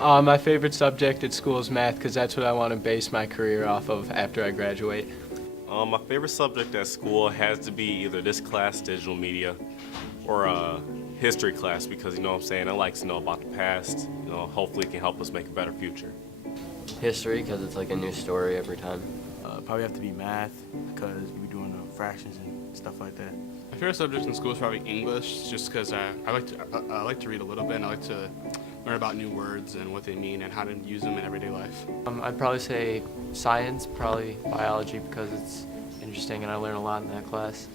My favorite subject at school is math because that's what I want to base my career off of after I graduate. My favorite subject at school has to be either this class, digital media, or history class because, you know what I'm saying, I like to know about the past. You know, hopefully it can help us make a better future. History, because it's like a new story every time. Probably have to be math because we're doing the fractions and stuff like that. My favorite subject in school is probably English, just because I like to read a little bit and I like to learn about new words and what they mean and how to use them in everyday life. I'd probably say science, probably biology because it's interesting and I learn a lot in that class.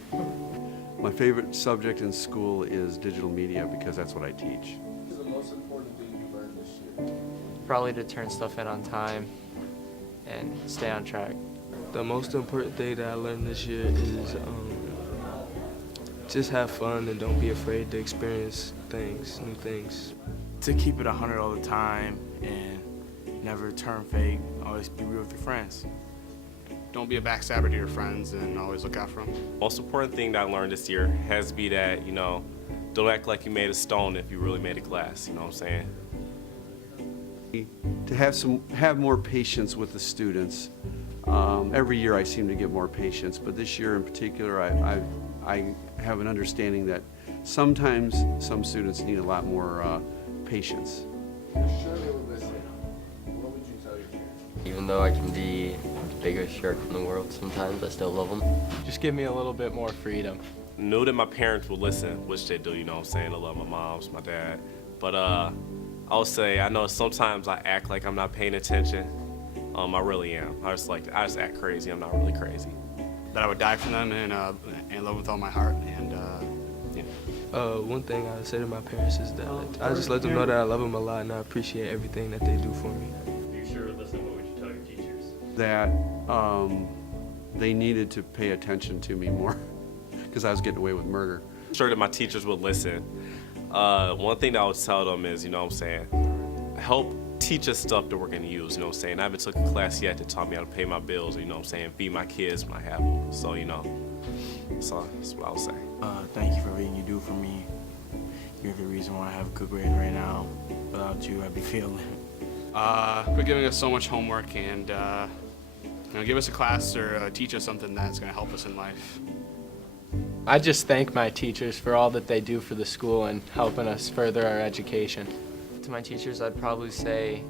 My favorite subject in school is digital media because that's what I teach. What is the most important thing you learned this year? Probably to turn stuff in on time and stay on track. The most important thing that I learned this year is just have fun and don't be afraid to experience things, new things. To keep it 100 all the time and never turn fake, always be real with your friends. Don't be a backstabber to your friends and always look out for them. Most important thing that I learned this year has to be that, you know, don't act like you made a stone if you really made a glass, you know what I'm saying? To have more patience with the students. Every year I seem to get more patience, but this year in particular I have an understanding that sometimes some students need a lot more patience. Sure they will listen. What would you tell your parents? Even though I can be the biggest shark in the world sometimes, I still love them. Just give me a little bit more freedom. Knew that my parents would listen, which they do, you know what I'm saying? I love my moms, my dad. But I'll say, I know sometimes I act like I'm not paying attention. I really am. I just act crazy. I'm not really crazy. That I would die for them and love them with all my heart. And yeah. One thing I say to my parents is that I just let them know that I love them a lot and I appreciate everything that they do for me. If you sure listen, what would you tell your teachers? That they needed to pay attention to me more because I was getting away with murder. I'm sure that my teachers would listen. One thing that I would tell them is, you know what I'm saying, help teach us stuff that we're going to use, you know what I'm saying. I haven't took a class yet that taught me how to pay my bills, you know what I'm saying, feed my kids when I have them. So, you know, so that's what I would say. Thank you for everything you do for me. You're the reason why I have a good grade right now. Without you, I'd be failing. For giving us so much homework and you know, give us a class or teach us something that's going to help us in life. I just thank my teachers for all that they do for the school and helping us further our education. To my teachers, I'd probably say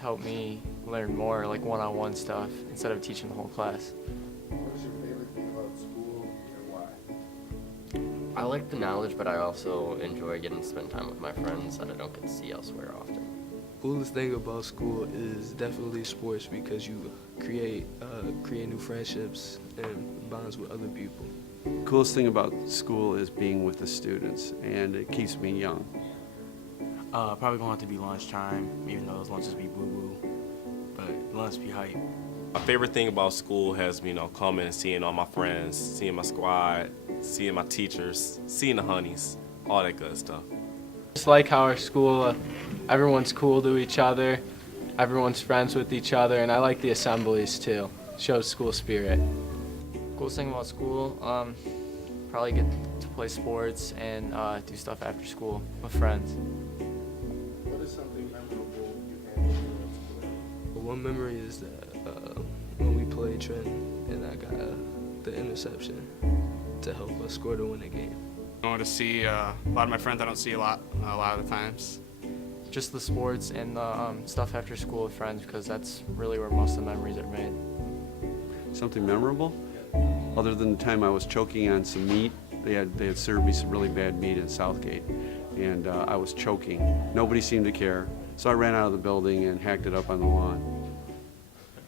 help me learn more, like one-on-one stuff, instead of teaching the whole class. What is your favorite thing about school and why? I like the knowledge, but I also enjoy getting to spend time with my friends that I don't get to see elsewhere often. Coolest thing about school is definitely sports because you create new friendships and bonds with other people. Coolest thing about school is being with the students, and it keeps me young. Probably gonna have to be lunchtime, even though those lunches be boo-boo, but lunch be hype. My favorite thing about school has been, you know, coming and seeing all my friends, seeing my squad, seeing my teachers, seeing the honeys, all that good stuff. Just like how our school, everyone's cool to each other, everyone's friends with each other, and I like the assemblies too. Shows school spirit. Coolest thing about school, probably get to play sports and do stuff after school with friends. What is something memorable you had in school? One memory is that when we played Trenton and I got the interception to help us score to win the game. I want to see a lot of my friends I don't see a lot of the times. Just the sports and the stuff after school with friends because that's really where most of the memories are made. Something memorable? Other than the time I was choking on some meat, they had served me some really bad meat in Southgate, and I was choking. Nobody seemed to care, so I ran out of the building and hacked it up on the lawn.